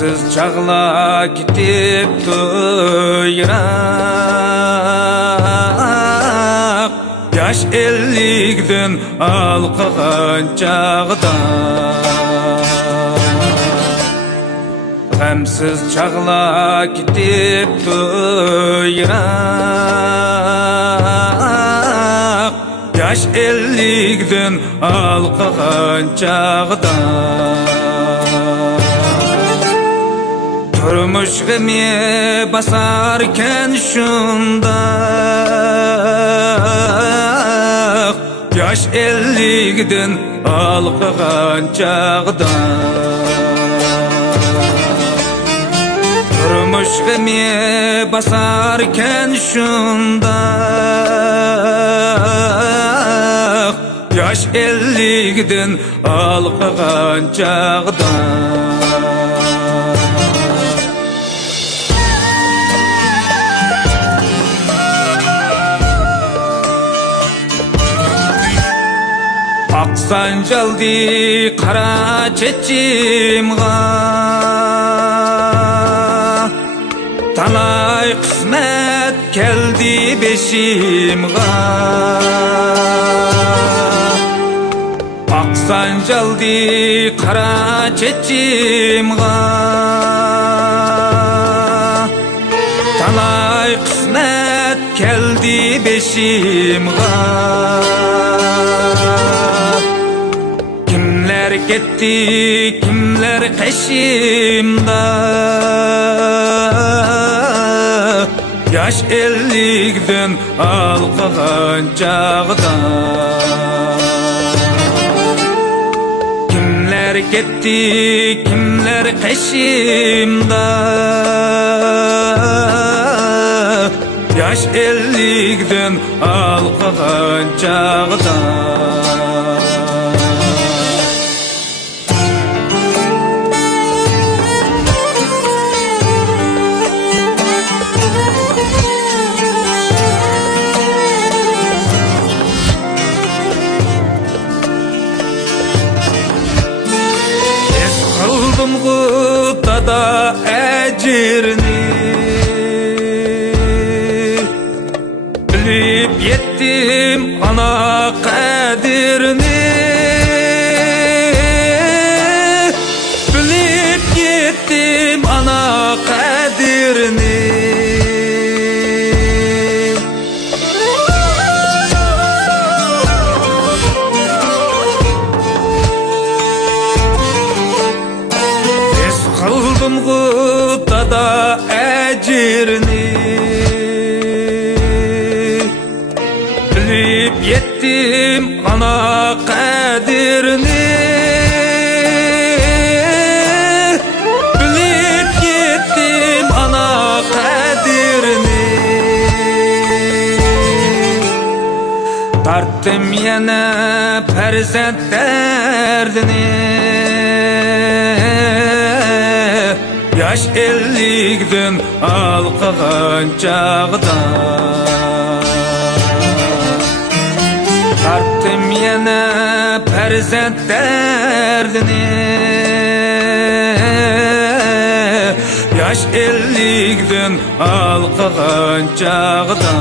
Gamsız çağla gidip yırak, yaş 50'den alqıgan çağda. Gamsız çağla gidip yırak, yaş 50'den alqıgan çağda. Turmuş gemi basarken şunda, yaş 50'den alqıgan çağda. Turmuş gemi basarken şunda, yaş 50'den alqıgan çağda. Aksanjaldi qara çeçimga, talay qismet keldi beşimga. Aksanjaldi qara çeçimga, talay qismet keldi beşimga. Kimler gitti, kimler peşimda, yaş 50'den alqıgan çağda. Kimler gitti, kimler peşimda, yaş 50'den alqıgan çağda. Gıtada ecirni, bilip yettim ana kadirni, bilip yettim ana kadirni. Gıtada ecirni, bilip yettim ana kadirni, bilip yettim ana kadirni. Tarttım yana perzent derdini, yaş 50'den alqıgan çağda. Tarttım yana perzent derdini, yaş 50'den alqıgan çağda.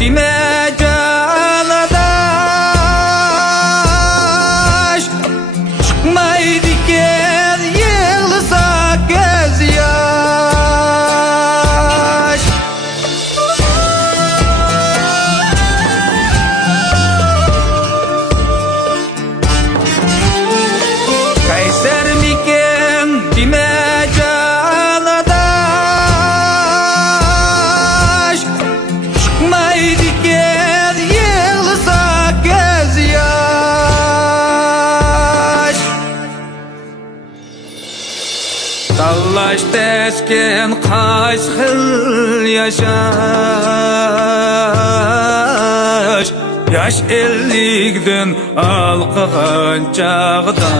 Dime canadaş, çıkmaydı gel yığılsa göz yaş. Kayser miken dime canadaş, çıkmaydı gel yığılsa göz yaş. Tallaş tesken kaç xil yaşaş, Yaş 50'den alqıgan çağda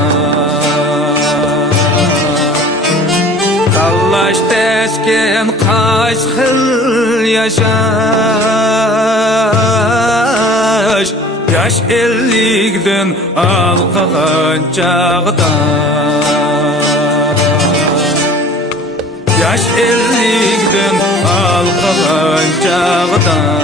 Tallaş tesken kaç xil yaşaş Yaş 50'den alqıgan çağda Yaş 50'den alqıgan çağda